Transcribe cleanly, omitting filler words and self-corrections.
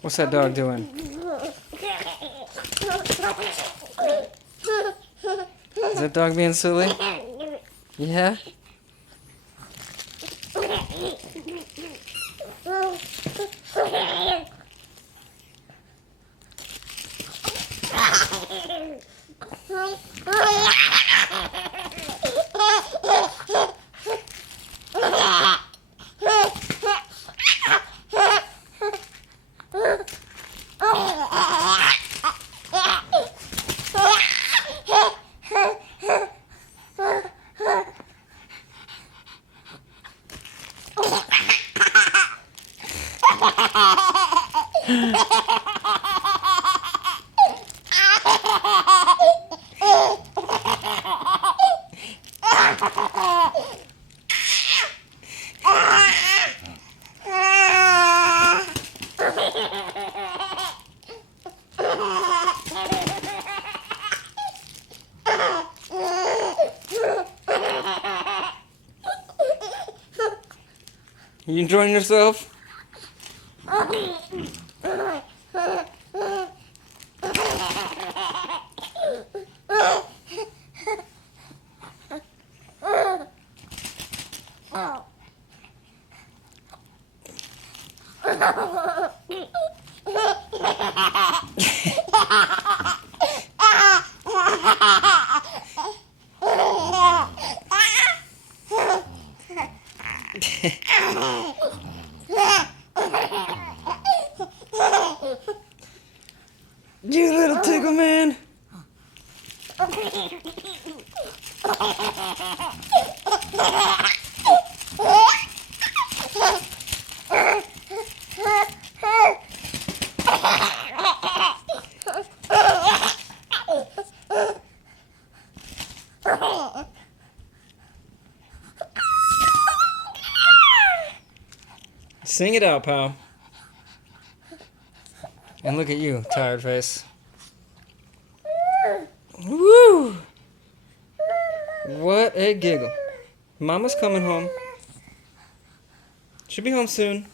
What's that dog doing? Is that dog being silly? Yeah? You enjoying yourself? You little tickle man. Sing it out, pal. And look at you, tired face. Woo! What a giggle. Mama's coming home. She'll be home soon.